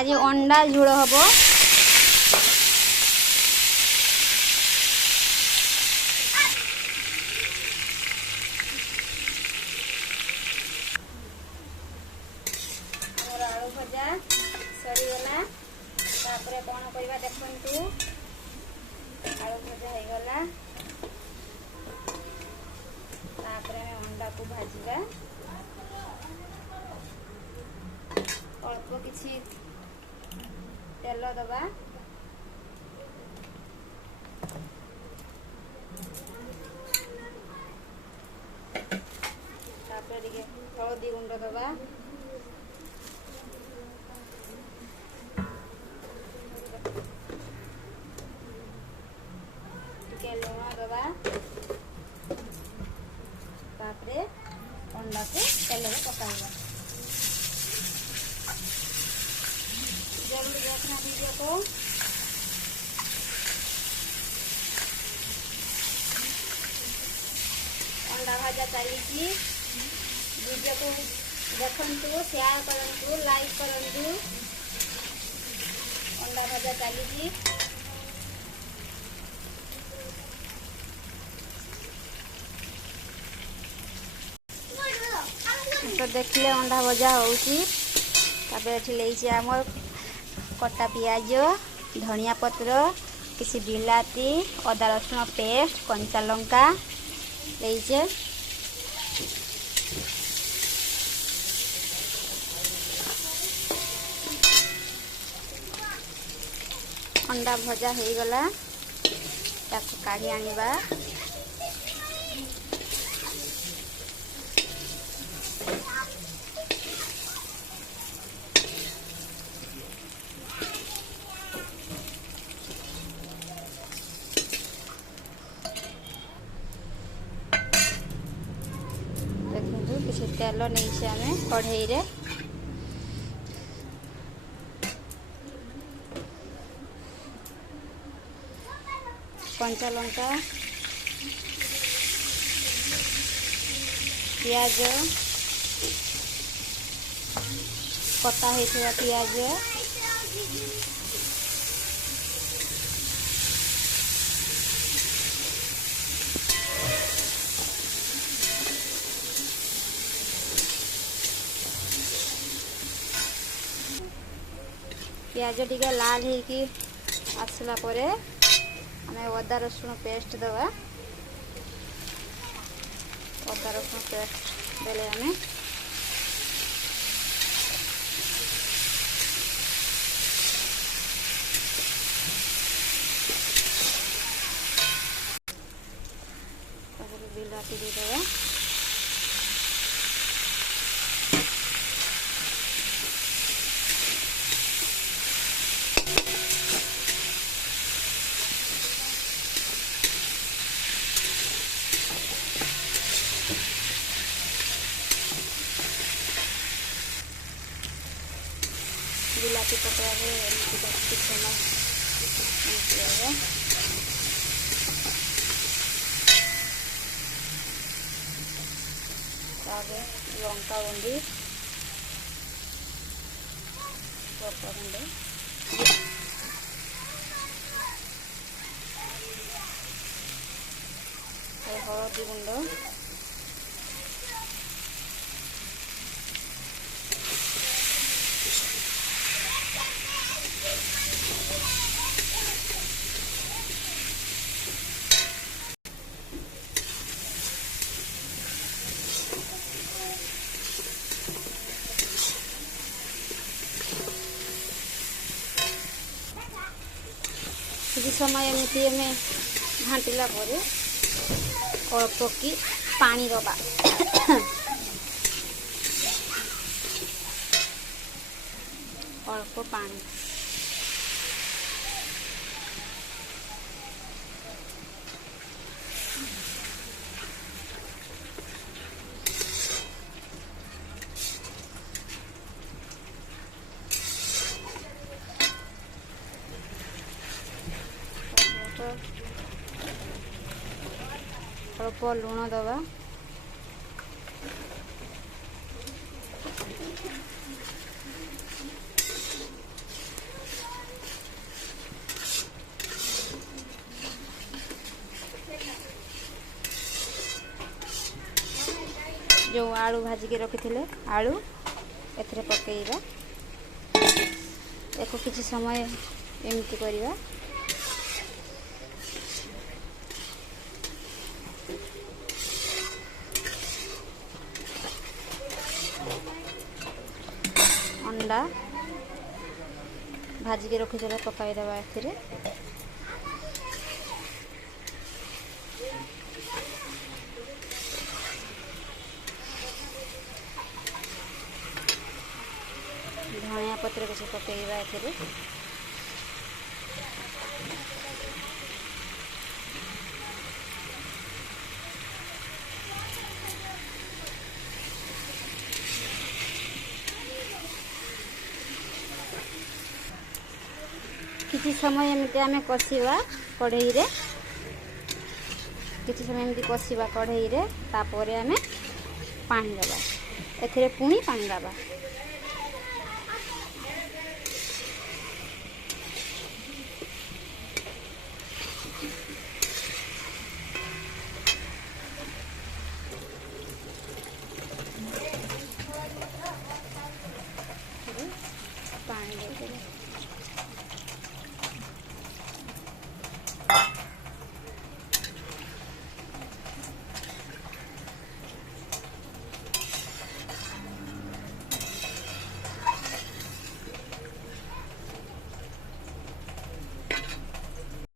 आज अंडा झोल हम आलू भजा सरीगला तापर कौन करवा देखु आलू भजा हो गला तापर अंडा को भाजवा अल्प किसी तेल दबा तापर हलदी गुंड दबा लुण दबा तापर अंडा को तेल में पकाइबा। जल्दी देखना वीडियो को। अंडा भाजा चली वीडियो को देखु शेयर करूँ लाइक करूँ। अंडा भाजा चली तो देखिए अंडा भजा होम कटा पियाज धनिया पत्र किसी बिलाती अदा रसुण पेस्ट कंचा लंका लेइचे अंडा भजा हो गला ताको काढ़ी आनिबा। किसी तेल नहीं आम कढ़ई रे कंचा लंका पियाज कटा होता पियाज पियाज टिके लाल होगी आसला परे हमें अदा रसुण पेस्ट दवा अदा रसुण पेस्ट देले हमें बिलाती दे दवा बिलाती पकड़ा लंका गुंडी गुंडे हलदी गुंड किसी समय एमती में घाटिला अल्प कि पानी दबा अल्प पानी अल्प लुण दबा जो आलू भाजिके रखिथिले आलू एथरे पकेइबा एको किछि समय एमती करिबा। अंडा भाजिके रखिथिले पकाई देबा एथरे। धनिया पत्र किसी पकेइबा एथरे। किसी समय एमती आमे कषिबा कढ़ई रे, किसी समय एमती कषिबा कढ़ई रे, तापरे आमे पानी देबा एथरे पुणी पानी देबा।